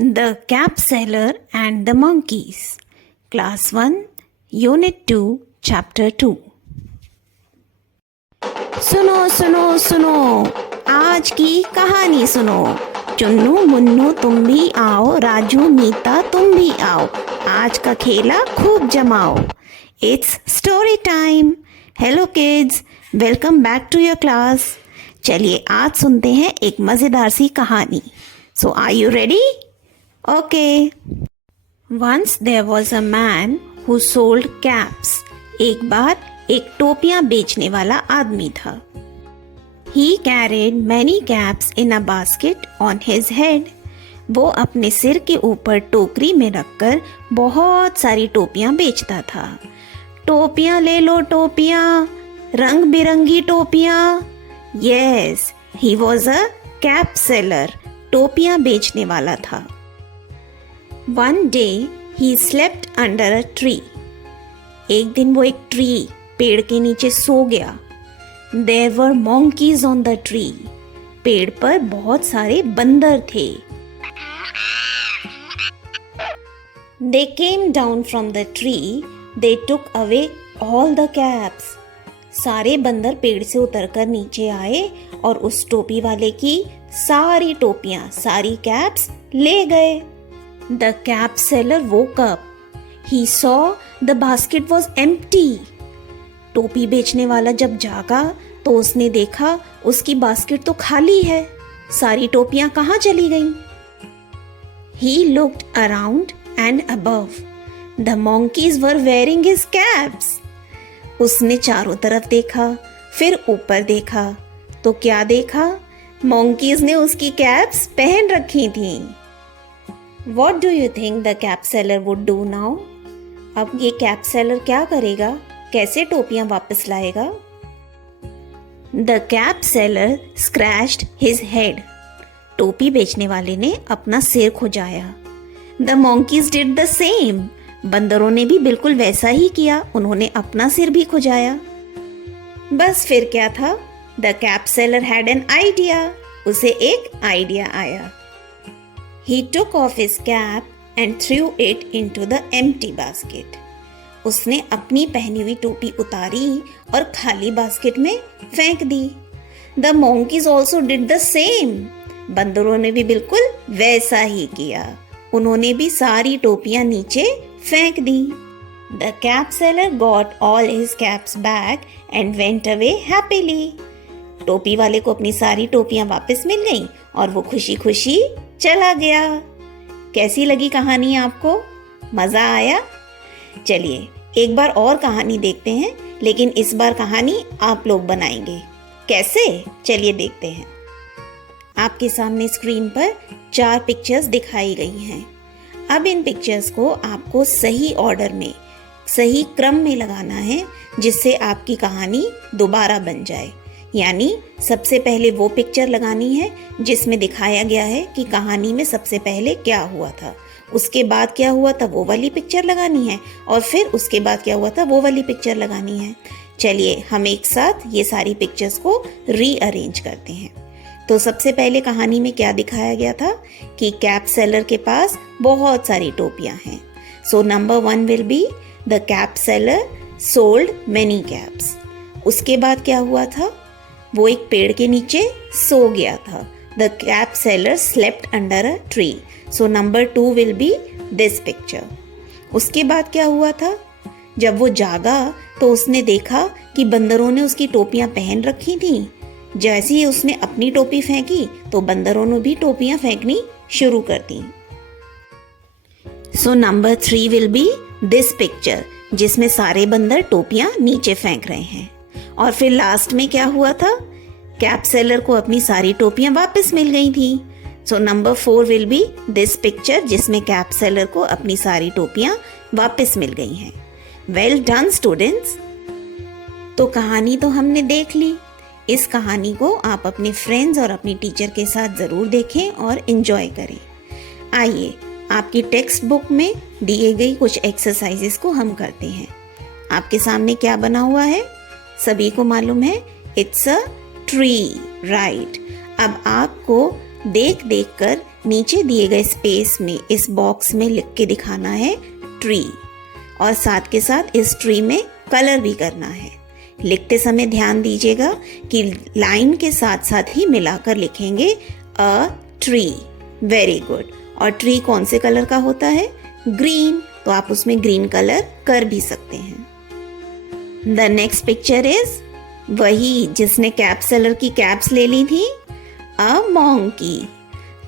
The Cap Seller and the Monkeys. Class 1, Unit 2, Chapter 2. सुनो सुनो सुनो, आज की कहानी सुनो। चुन्नू मुन्नू तुम भी आओ, राजू मीता तुम भी आओ, आज का खेला खूब जमाओ। It's story time. Hello kids, welcome back to your class. चलिए आज सुनते हैं एक मज़ेदार सी कहानी। So are you ready? Okay. Once there was a man who sold caps. एक बार एक टोपियां बेचने वाला आदमी था। He carried many caps in a basket on his head. वो अपने सिर के ऊपर टोकरी में रखकर बहुत सारी टोपियां बेचता था। टोपियां ले लो टोपियां, रंग बिरंगी टोपियां। Yes, he was a cap seller. टोपियां बेचने वाला था। One day he slept under a tree. एक दिन वो एक पेड़ के नीचे सो गया। There were monkeys on the tree. पेड़ पर बहुत सारे बंदर थे। They came down from the tree. They took away all the caps. सारे बंदर पेड़ से उतरकर नीचे आए और उस टोपी वाले की सारी टोपियां, सारी कैप्स ले गए। The cap seller woke up. He saw the basket was empty. टोपी बेचने वाला जब जागा तो उसने देखा उसकी बास्केट तो खाली है। सारी टोपियां कहाँ चली गईं? He looked around and above. The monkeys were wearing his caps. उसने चारों तरफ देखा, फिर ऊपर देखा, तो क्या देखा? monkeys ने उसकी कैप्स पहन रखी थीं। What do you think the cap seller would do now? अब ये कैप सेलर क्या करेगा? कैसे टोपियां वापस लाएगा? The cap seller scratched his head. टोपी बेचने वाले ने अपना सिर खुजाया। The monkeys did the same. बंदरों ने भी बिल्कुल वैसा ही किया, उन्होंने अपना सिर भी खुजाया। बस फिर क्या था? The cap seller had an idea. उसे एक आइडिया आया। He took off his cap and threw it into the empty basket. उसने अपनी पहनी हुई टोपी उतारी और खाली बास्केट में फेंक दी। The monkeys also did the same. बंदरों ने भी बिल्कुल वैसा ही किया, उन्होंने भी सारी टोपियां नीचे फेंक दी। The cap seller got all his caps back and went away happily. टोपी वाले को अपनी सारी टोपियां वापस मिल गईं और वो खुशी खुशी चला गया। कैसी लगी कहानी आपको? मज़ा आया? चलिए एक बार और कहानी देखते हैं, लेकिन इस बार कहानी आप लोग बनाएंगे। कैसे? चलिए देखते हैं। आपके सामने स्क्रीन पर 4 पिक्चर्स दिखाई गई हैं। अब इन पिक्चर्स को आपको सही ऑर्डर में, सही क्रम में लगाना है, जिससे आपकी कहानी दोबारा बन जाए। यानी सबसे पहले वो पिक्चर लगानी है जिसमें दिखाया गया है कि कहानी में सबसे पहले क्या हुआ था, उसके बाद क्या हुआ था वो वाली पिक्चर लगानी है, और फिर उसके बाद क्या हुआ था वो वाली पिक्चर लगानी है। चलिए हम एक साथ ये सारी पिक्चर्स को रीअरेंज करते हैं। तो सबसे पहले कहानी में क्या दिखाया गया था कि कैप सेलर के पास बहुत सारी टोपियां हैं। So number 1 will be the cap seller sold many caps. उसके बाद क्या हुआ था? वो एक पेड़ के नीचे सो गया था। The cap seller slept under a tree. So number 2 will be this picture. उसके बाद क्या हुआ था? जब वो जागा तो उसने देखा कि बंदरों ने उसकी टोपियां पहन रखी थीं। जैसे ही उसने अपनी टोपी फेंकी तो बंदरों ने भी टोपियां फेंकनी शुरू कर दी। So number 3 will be this picture, जिसमें सारे बंदर टोपियां नीचे फेंक रहे हैं। और फिर लास्ट में क्या हुआ था? कैप सेलर को अपनी सारी टोपियां वापस मिल गई थी। So number 4 will be this picture, जिसमें कैप सेलर को अपनी सारी टोपियां वापस मिल गई हैं। Well done students. तो कहानी तो हमने देख ली। इस कहानी को आप अपने फ्रेंड्स और अपनी टीचर के साथ ज़रूर देखें और एंजॉय करें। आइए आपकी टेक्स्ट बुक में दिए गई कुछ एक्सरसाइजेस को हम करते हैं। आपके सामने क्या बना हुआ है? सभी को मालूम है, इट्स अ ट्री, राइट। अब आपको देख देख कर नीचे दिए गए स्पेस में इस बॉक्स में लिख के दिखाना है ट्री, और साथ के साथ इस ट्री में कलर भी करना है। लिखते समय ध्यान दीजिएगा कि लाइन के साथ साथ ही मिलाकर लिखेंगे अ ट्री। Very good. और ट्री कौन से कलर का होता है? ग्रीन, तो आप उसमें ग्रीन कलर कर भी सकते हैं। द नेक्स्ट पिक्चर इज वही जिसने कैप सेलर की कैप्स ले ली थी, अ मॉन्की।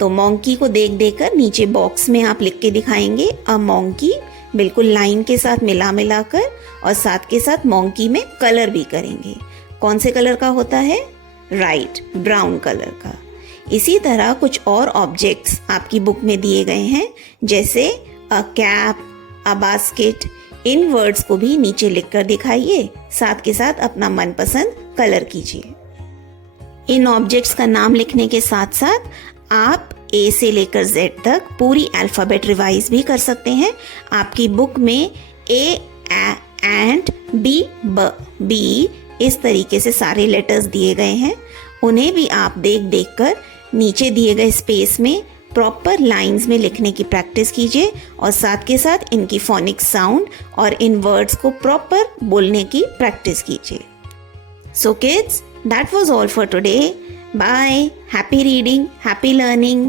तो मॉन्की को देख देख कर नीचे बॉक्स में आप लिख के दिखाएंगे अ मॉन्की, बिल्कुल लाइन के साथ मिला कर, और साथ के साथ मॉन्की में कलर भी करेंगे। कौन से कलर का होता है? राइट, ब्राउन कलर का। इसी तरह कुछ और ऑब्जेक्ट्स आपकी बुक में दिए गए हैं, जैसे a cap, a basket. In words को भी नीचे लिखकर दिखाइए, साथ के साथ अपना मनपसंद कलर कीजिए। इन ऑब्जेक्ट्स का नाम लिखने के साथ साथ आप ए से लेकर जेड तक पूरी अल्फ़ाबेट रिवाइज भी कर सकते हैं। आपकी बुक में ए एंड बी बी इस तरीके से सारे लेटर्स दिए गए हैं। उन्हें भी आप देख देख कर नीचे दिए गए स्पेस में प्रॉपर लाइंस में लिखने की प्रैक्टिस कीजिए, और साथ के साथ इनकी फोनिक साउंड और इन वर्ड्स को प्रॉपर बोलने की प्रैक्टिस कीजिए। So kids, that was all for today. Bye. Happy reading, happy learning.